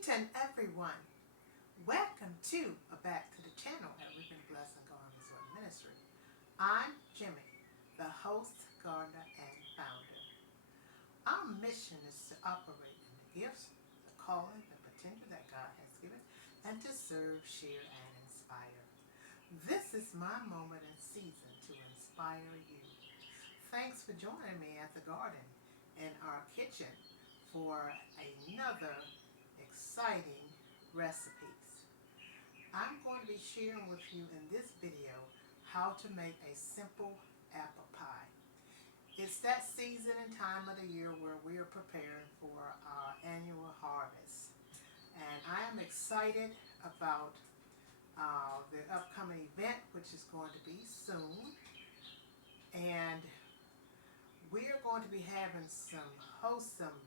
Greeting everyone. Welcome to back to the channel at Reaping Blessing Garden Resort Ministry. I'm Jimmy, the host, gardener, and founder. Our mission is to operate in the gifts, the calling, the potential that God has given, and to serve, share, and inspire. This is my moment and season to inspire you. Thanks for joining me at the garden in our kitchen for another exciting recipes. I'm going to be sharing with you in this video how to make a simple apple pie. It's that season and time of the year where we are preparing for our annual harvest. And I am excited about the upcoming event, which is going to be soon. And we are going to be having some wholesome,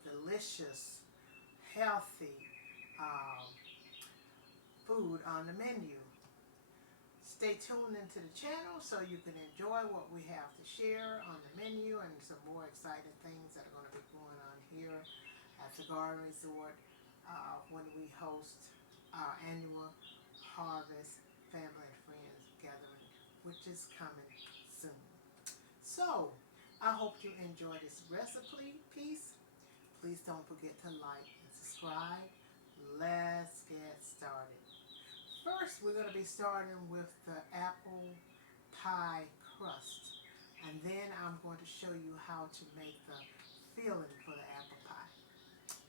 delicious, healthy food on the menu. Stay tuned into the channel so you can enjoy what we have to share on the menu and some more exciting things that are going to be going on here at the Garden Resort when we host our annual harvest family and friends gathering, which is coming soon. So I hope you enjoy this recipe piece. Please don't forget to like and subscribe. Let's get started. First, we're going to be starting with the apple pie crust. And then I'm going to show you how to make the filling for the apple pie.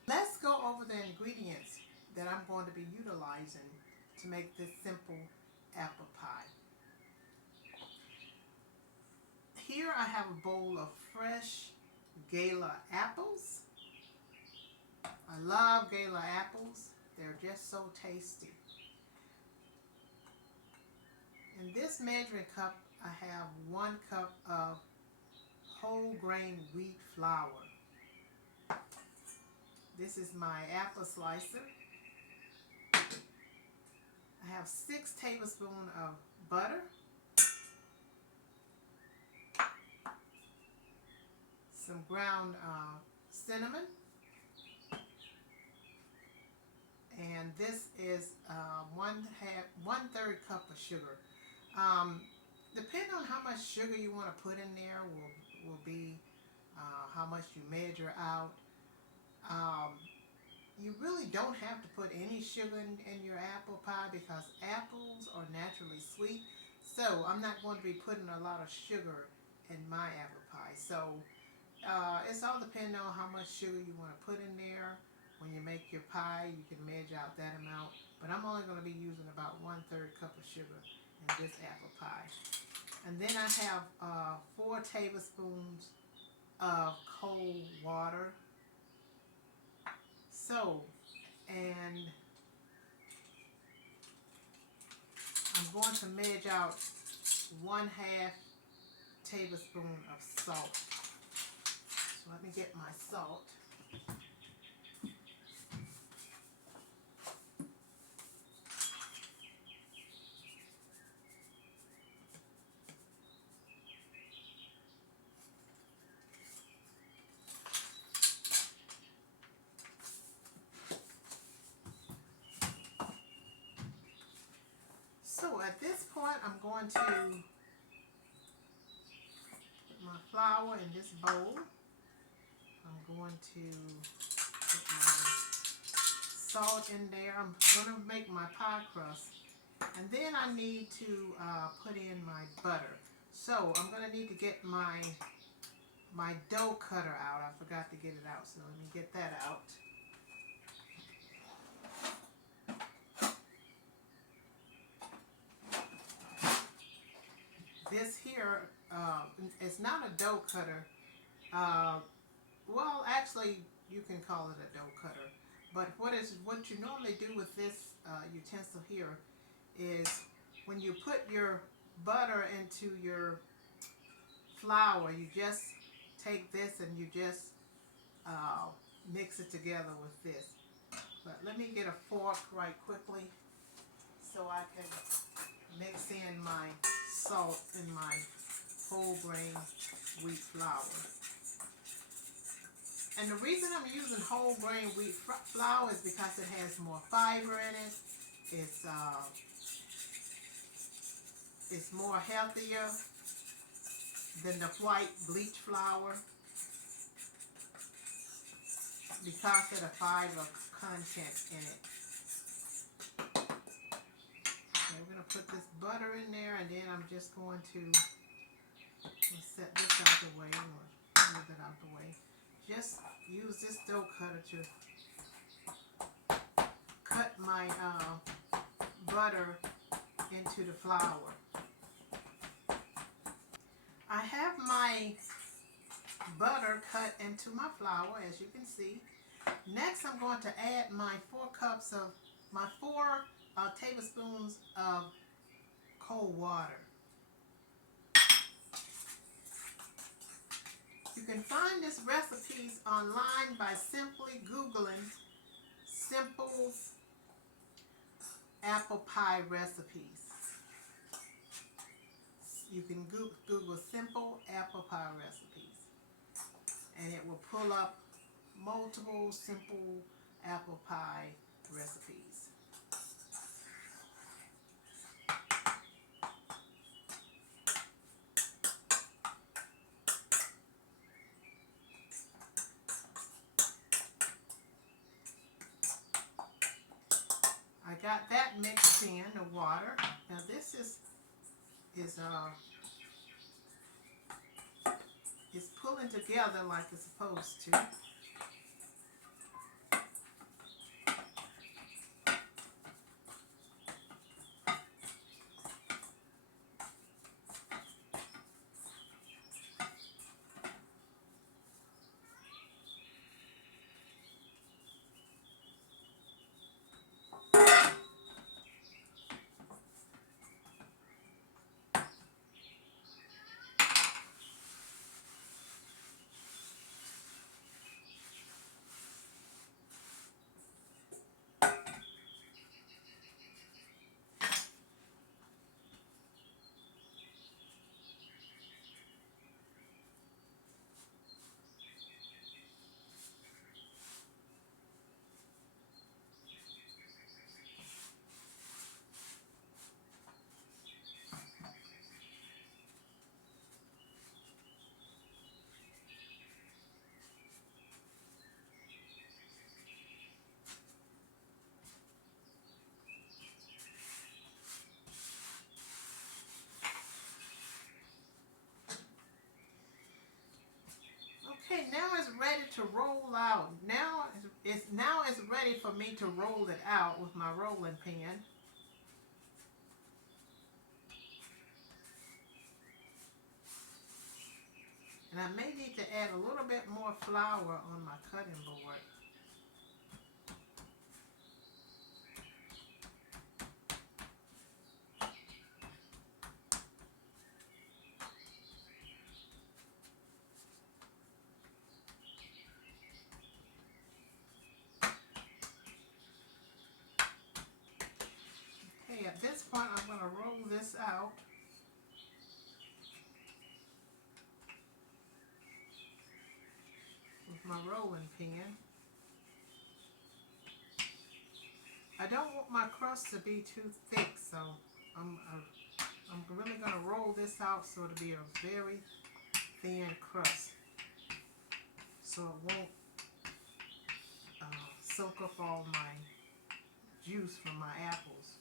Let's go over the ingredients that I'm going to be utilizing to make this simple apple pie. Here I have a bowl of fresh Gala apples. I love Gala apples. They're just so tasty. In this measuring cup, I have 1 cup of whole grain wheat flour. This is my apple slicer. I have 6 tablespoons of butter. Some ground cinnamon. And this is 1/3 cup of sugar. Depending on how much sugar you want to put in there will be how much you measure out. You really don't have to put any sugar in your apple pie because apples are naturally sweet. So I'm not going to be putting a lot of sugar in my apple pie. So it's all depending on how much sugar you want to put in there. When you make your pie, you can measure out that amount. But I'm only going to be using about 1/3 cup of sugar in this apple pie. And then I have 4 tablespoons of cold water. So, and I'm going to measure out 1/2 tablespoon of salt. So let me get my salt. So at this point, I'm going to put my flour in this bowl. I'm going to put my salt in there. I'm going to make my pie crust. And then I need to put in my butter. So I'm going to need to get my dough cutter out. I forgot to get it out, so let me get that out. This here, it's not a dough cutter. Well, actually, you can call it a dough cutter. But what you normally do with this utensil here is when you put your butter into your flour, you just take this and you just mix it together with this. But let me get a fork right quickly so I can mix in my salt and my whole grain wheat flour. And the reason I'm using whole grain wheat flour is because it has more fiber in it. It's more healthier than the white bleach flour because of the fiber content in it. Okay, we're going to put this butter in there, and then I'm just going to set this out the way. I'm going to move it out the way. Just use this dough cutter to cut my butter into the flour. I have my butter cut into my flour, as you can see. Next, I'm going to add my 4 tablespoons of cold water. You can find this recipes online by simply Googling simple apple pie recipes. You can Google simple apple pie recipes, and it will pull up multiple simple apple pie recipes. I got that mixed in, the water. Now this is pulling together like it's supposed to. Okay, now it's ready to roll out. Now it's ready for me to roll it out with my rolling pin. And I may need to add a little bit more flour on my cutting board. Okay, at this point I'm going to roll this out. With my rolling pin. I don't want my crust to be too thick, so I'm really going to roll this out so it'll be a very thin crust, so it won't soak up all my juice from my apples.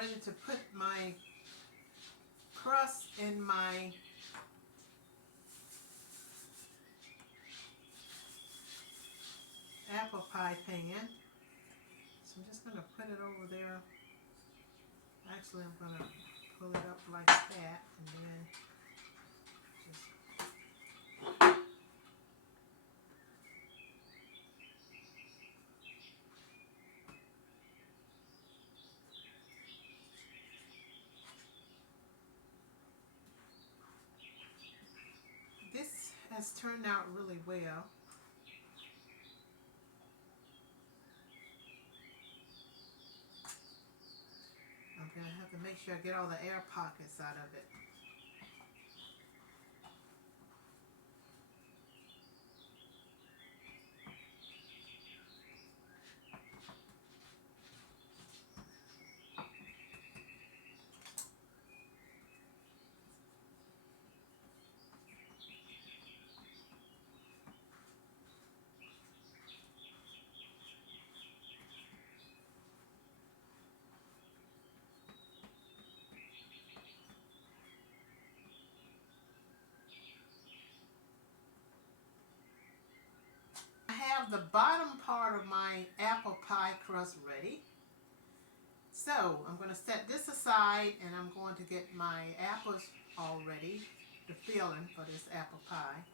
ready to put my crust in my apple pie pan. So I'm just going to put it over there. Actually, I'm going to pull it up like that and then just this has turned out really well. I'm going to have to make sure I get all the air pockets out of it. I have the bottom part of my apple pie crust ready. So I'm going to set this aside and I'm going to get my apples all ready, the filling for this apple pie.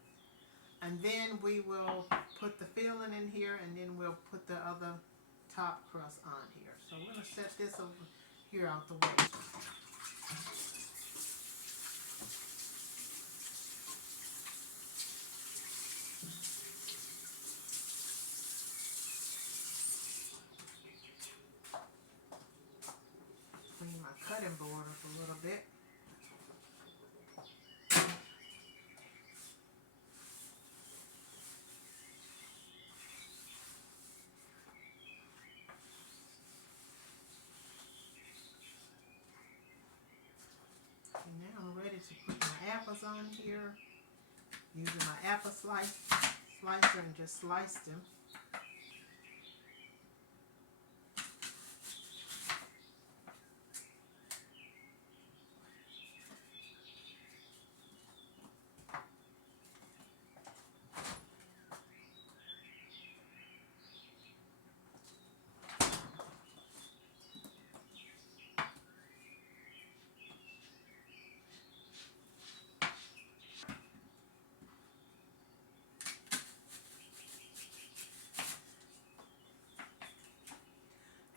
And then we will put the filling in here and then we'll put the other top crust on here. So we're going to set this over here out the way. Clean my cutting board up a little bit. And now I'm ready to put my apples on here. Using my apple slicer and just slice them.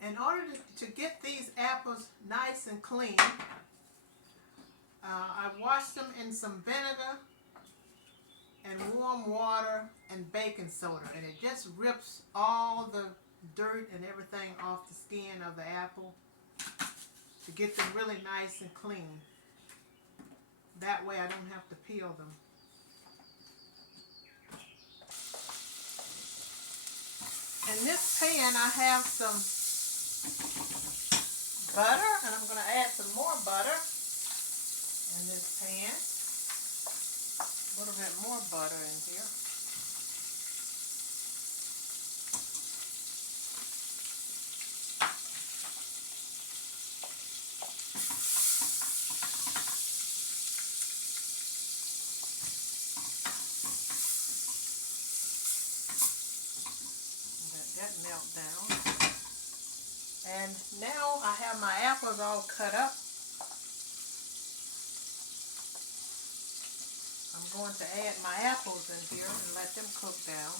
In order to get these apples nice and clean, I washed them in some vinegar and warm water and baking soda, and it just rips all the dirt and everything off the skin of the apple to get them really nice and clean. That way I don't have to peel them. In this pan I have some butter, and I'm going to add some more butter in this pan. A little bit more butter in here. Let that melt down. And now I have my apples all cut up. I'm going to add my apples in here and let them cook down.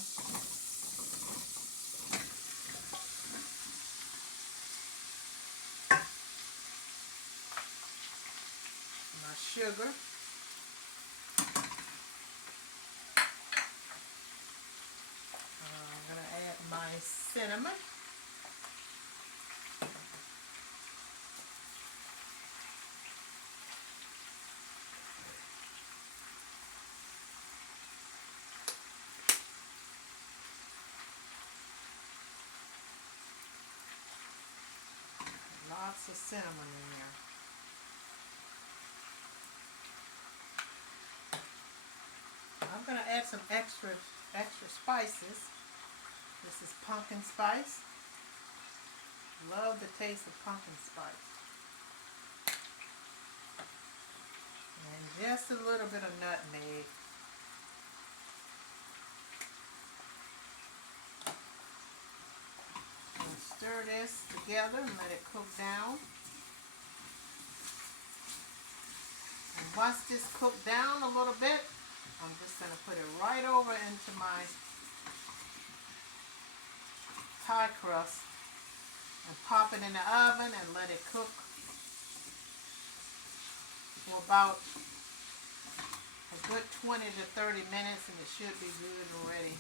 My sugar. I'm going to add my cinnamon. Lots of cinnamon in there. I'm going to add some extra spices. This is pumpkin spice. Love the taste of pumpkin spice. and just a little bit of nutmeg. And stir this together and let it cook down. And once this cooked down a little bit, I'm just going to put it right over into my pie crust and pop it in the oven and let it cook for about a good 20 to 30 minutes, and it should be good already.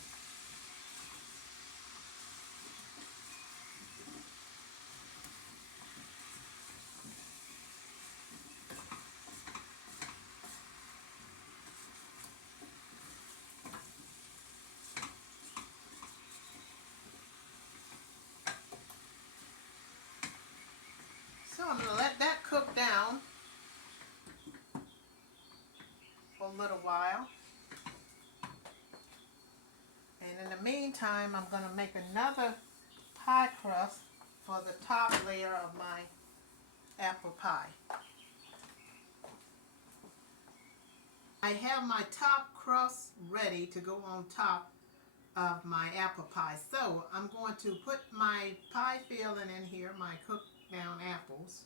So I'm going to let that cook down for a little while. And in the meantime, I'm going to make another pie crust for the top layer of my apple pie. I have my top crust ready to go on top of my apple pie. So I'm going to put my pie filling in here, my cooked down apples.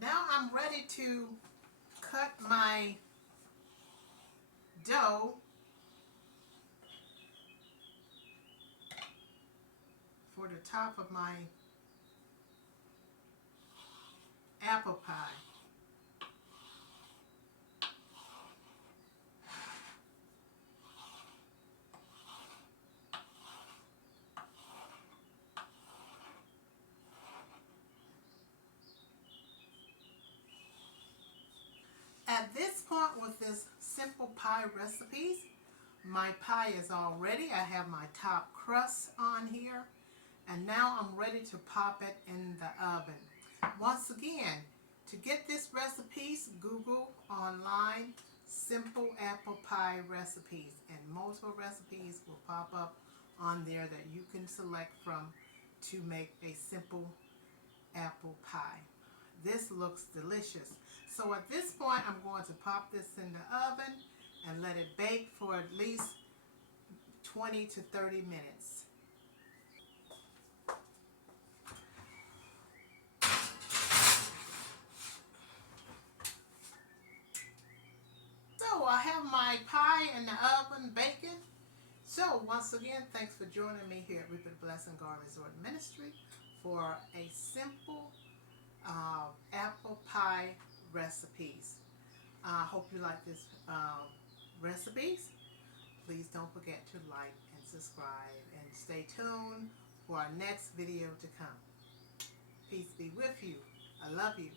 Now I'm ready to cut my dough for the top of my apple pie. At this point with this simple pie recipes, my pie is all ready. I have my top crust on here, and now I'm ready to pop it in the oven. Once again, to get this recipes, Google online simple apple pie recipes, and multiple recipes will pop up on there that you can select from to make a simple apple pie. This looks delicious. So at this point, I'm going to pop this in the oven and let it bake for at least 20 to 30 minutes. So I have my pie in the oven baking. So once again, thanks for joining me here at Reap a Blessing Garden Resort Ministry for a simple apple pie recipes. I hope you like this recipes. Please don't forget to like and subscribe and stay tuned for our next video to come. Peace be with you. I love you.